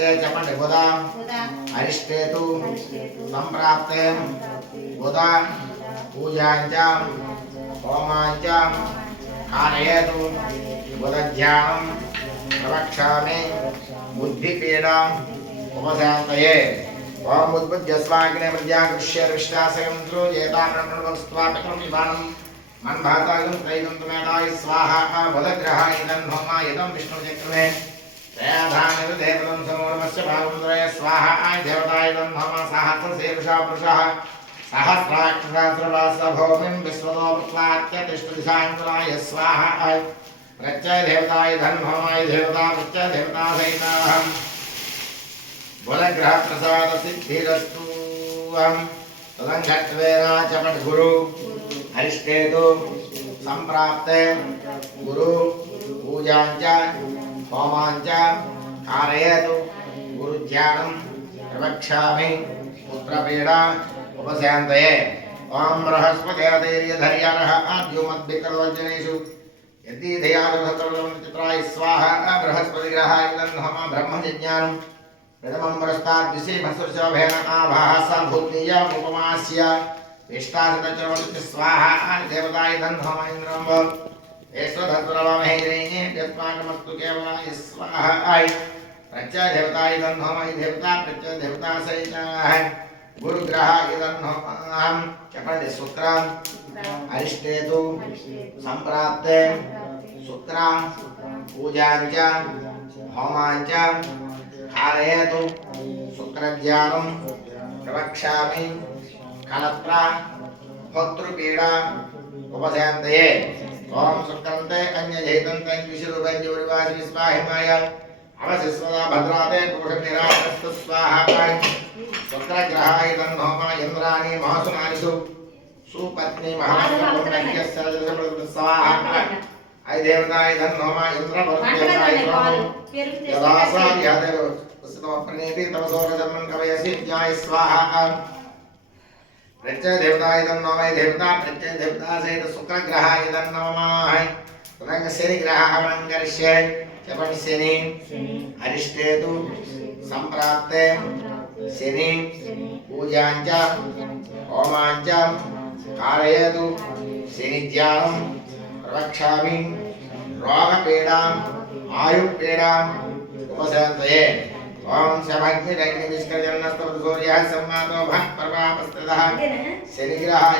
हरिष्टे चपण्डे बुधा हरिष्टे तु संप्राप्ते बुधा पूजाञ्च होमाञ्च कारयतु बुधध्यानं प्रवक्ष्यामि बुद्धिपीडाम् उपशान्तये ओम उद्बुद्ध्य स्वाग्ने प्रत्याकृष्य विष्टासयं ध्रुजेतां ब्रह्मणवस्त्वापितं विवानं मन्भातागं त्रैगं तुमेदाय स्वाहा बुधग्रहाय तन्होमा यदं विष्णुचक्रमे त्रयाधानिर्देवतं समोर्मस्य भावन्द्रय स्वाहा आय देवताय तन्होमा सहस्रशीर्षा पुरुषः सहस्राक्षसहस्रवास भूमिं विश्वतोपत्वात्य तिष्ठदिशाङ्कुलाय स्वाहा आय प्रत्यय देवताय तन्होमाय देवता प्रत्यय देवता सहिताहम् बुधग्रह प्रसाद सिद्धिरस्तु तदंगत्वेना चपट गुरु हरिष्टे तु संप्राप्ते गुरु पूजाञ्च होमाञ्च कारयतु गुरुध्यानं प्रवक्ष्यामि पुत्रपीडा उपशान्तये ओम बृहस्पतिर्धर्यरः आद्योमद्भिकरोजनेषु यदि दयालुभद्रवन्तित्राय स्वाहा बृहस्पतिग्रहाय तन्नमः ब्रह्मजिज्ञानं प्रथमं पुरस्ताद्विषे भस्वशोभेन आभासं भूतनीयमुपमास्य विष्टाशतचरवन्ति स्वाहा देवताय तन्होमाय इन्द्रं एष्वधत्वरवमहेन्द्रेणे यस्माकमस्तु केवलाय स्वाहा प्रत्यय देवताय तन्होमाय देवता प्रत्यय देवता सहिताः गुरुग्रहाय तन्होमां चपण्डे शुक्रं अरिष्टे तु संप्राप्ते शुक्रं पूजाञ्च होमाञ्च कारयतु शुक्रध्यानं प्रवक्ष्यामि कलत्रा भोक्तृपीडा उपशान्तये ओम शुक्रन्ते अन्यजैतन्ते विशुरुपञ्जूरिवासि स्वाहिमाय अवशिस्वदा भद्राते पुरुषनिराकस्तु स्वाहा शुक्रग्रहाय तन्होमा इन्द्राणि महासुनानिषु सुपत्नी महासुनानिः स्वाहा आई देवताय तन्होमा इन्द्रवरुणदेवताय यदासा यादेव प्रणीति तमसोरधर्मं कवयसि ज्ञाय स्वाहा प्रत्यय देवताय तन्होमा देवता प्रत्यय देवता सहित शुक्रग्रहाय तन्होमा तदंग शनि ग्रहः मंगलस्य चपन शनि अरिष्टे तु संप्राप्ते शनि पूजाञ्च होमाञ्च कारयतु शनिध्यानं प्रवक्ष्यामि रोगपीडाम् आयुपीडाम् उपशान्तये ओम शमग्निरग्निष्कर्जन्नस्तव सूर्यः सम्मातो भक् प्रभावस्ततः शनिग्रहाय